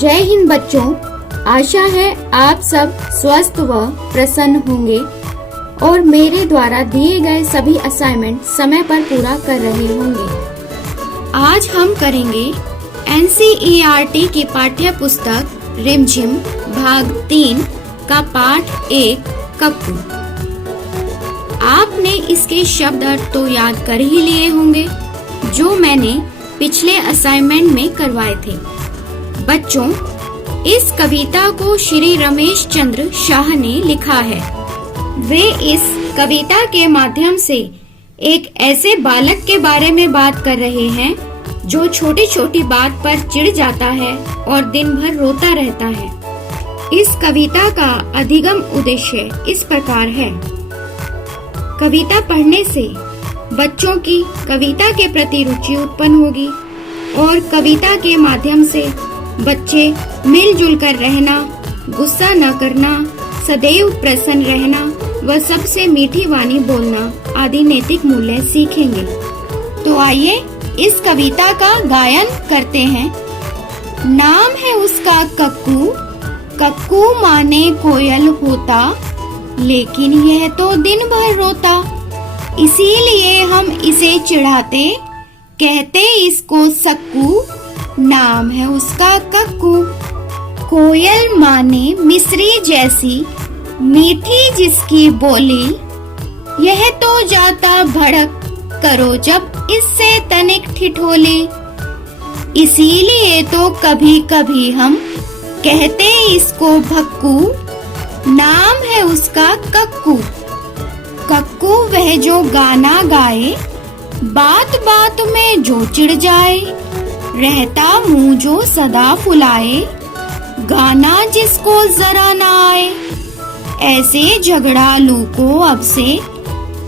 जय हिंद बच्चों, आशा है आप सब स्वस्थ व प्रसन्न होंगे और मेरे द्वारा दिए गए सभी असाइनमेंट समय पर पूरा कर रहे होंगे। आज हम करेंगे NCERT की पाठ्य पुस्तक रिमझिम भाग 3 का पाठ 1 कक्कू। आपने इसके शब्द अर्थ तो याद कर ही लिए होंगे जो मैंने पिछले असाइनमेंट में करवाए थे। बच्चों, इस कविता को श्री रमेश चंद्र शाह ने लिखा है। वे इस कविता के माध्यम से एक ऐसे बालक के बारे में बात कर रहे हैं जो छोटी छोटी बात पर चिढ़ जाता है और दिन भर रोता रहता है। इस कविता का अधिगम उद्देश्य इस प्रकार है। कविता पढ़ने से बच्चों की कविता के प्रति रुचि उत्पन्न होगी और कविता के माध्यम से बच्चे मिलजुल कर रहना, गुस्सा न करना, सदैव प्रसन्न रहना व सबसे मीठी वाणी बोलना आदि नैतिक मूल्य सीखेंगे। तो आइए इस कविता का गायन करते हैं। नाम है उसका कक्कू, कक्कू माने कोयल होता, लेकिन यह तो दिन भर रोता। इसीलिए हम इसे चिढ़ाते, कहते इसको सक्कू, नाम है उसका कक्कू। कोयल माने मिस्री जैसी, मीठी जिसकी बोली, यह तो जाता भड़क, करो जब इससे तनिक ठिठोली। इसीलिए तो कभी कभी हम कहते इसको भक्कू, नाम है उसका कक्कू। कक्कू वह जो गाना गाए, बात बात में जो चिढ़ जाए, रहता मुंह जो सदा फुलाए, गाना जिसको जरा न आए। ऐसे झगड़ालू को अब से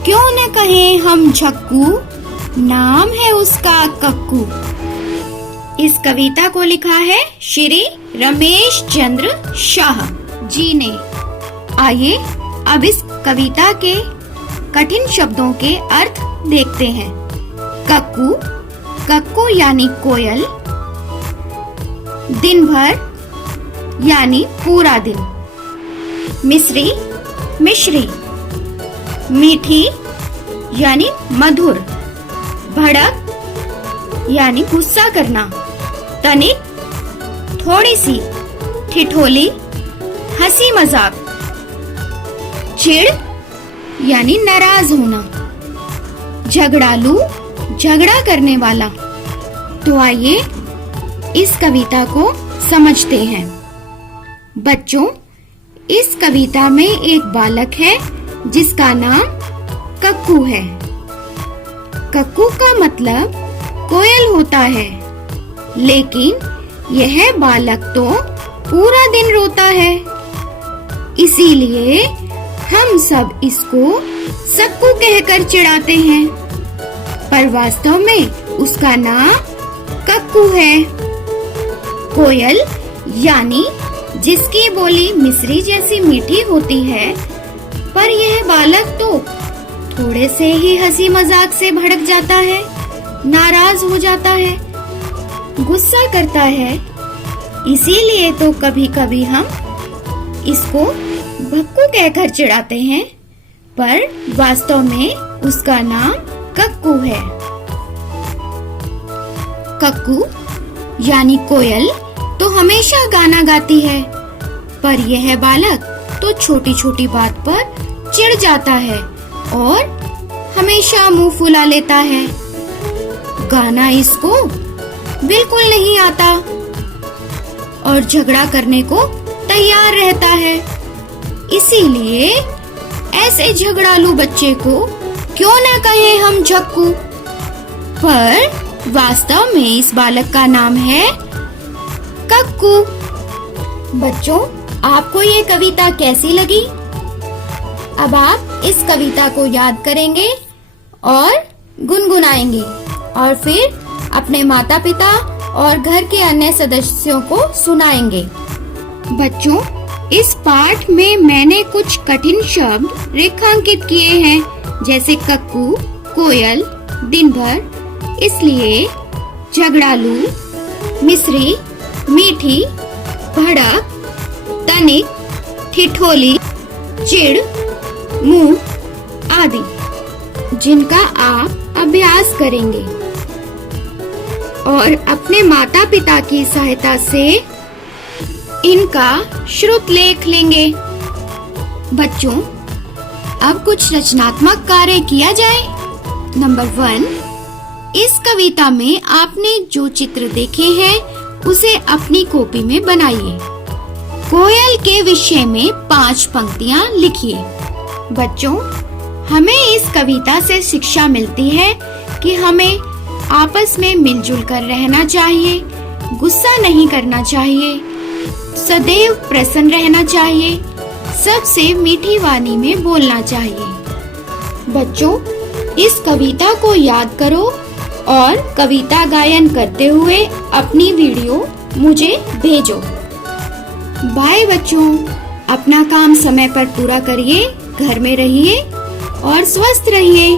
क्यों न कहें हम झक्कू, नाम है उसका कक्कू। इस कविता को लिखा है श्री रमेश चंद्र शाह जी ने। आइए अब इस कविता के कठिन शब्दों के अर्थ देखते हैं। कक्कू, कक्कू यानी कोयल, दिन भर यानी पूरा दिन, मिस्री, मिश्री, मीठी यानी मधुर, भड़क यानी गुस्सा करना, तनिक थोड़ी सी, ठिठोली हंसी मजाक, चिढ़ यानी नाराज होना, झगड़ालू झगड़ा करने वाला। तो आइए इस कविता को समझते हैं। बच्चों, इस कविता में एक बालक है जिसका नाम कक्कू है। कक्कू का मतलब कोयल होता है, लेकिन यह बालक तो पूरा दिन रोता है। इसीलिए हम सब इसको सक्कू कहकर चिढ़ाते हैं, पर वास्तव में उसका नाम कक्कू है। कोयल यानी जिसकी बोली मिस्री जैसी मीठी होती है, पर यह बालक तो थोड़े से ही हंसी मजाक से भड़क जाता है, नाराज हो जाता है, गुस्सा करता है। इसीलिए तो कभी कभी हम इसको भक्कू कहकर चिढ़ाते हैं, पर वास्तव में उसका नाम कक्कू है। कक्कू यानी कोयल तो हमेशा गाना गाती है, पर यह बालक तो छोटी छोटी बात पर चिढ़ जाता है और हमेशा मुंह फुला लेता है। गाना इसको बिल्कुल नहीं आता और झगड़ा करने को तैयार रहता है। इसीलिए ऐसे झगड़ालू बच्चे को क्यों न कहें हम झक्कू, पर वास्तव में इस बालक का नाम है कक्कू। बच्चों, आपको ये कविता कैसी लगी? अब आप इस कविता को याद करेंगे और गुनगुनाएंगे और फिर अपने माता पिता और घर के अन्य सदस्यों को सुनाएंगे। बच्चों, इस पाठ में मैंने कुछ कठिन शब्द रेखांकित किए हैं, जैसे कक्कू, कोयल, दिन भर, इसलिए झगड़ालू, मिस्री, मीठी भड़क, तनिक, ठिठोली, चिढ़, मुंह आदि, जिनका आप अभ्यास करेंगे और अपने माता पिता की सहायता से इनका श्रुत लेख लेंगे। बच्चों, अब कुछ रचनात्मक कार्य किया जाए। नंबर 1, इस कविता में आपने जो चित्र देखे हैं उसे अपनी कॉपी में बनाइए। कोयल के विषय में 5 पंक्तियां लिखिए। बच्चों, हमें इस कविता से शिक्षा मिलती है कि हमें आपस में मिलजुल कर रहना चाहिए, गुस्सा नहीं करना चाहिए, सदैव प्रसन्न रहना चाहिए, सबसे मीठी वाणी में बोलना चाहिए। बच्चों, इस कविता को याद करो और कविता गायन करते हुए अपनी वीडियो मुझे भेजो। बाय बच्चों, अपना काम समय पर पूरा करिए, घर में रहिए और स्वस्थ रहिए।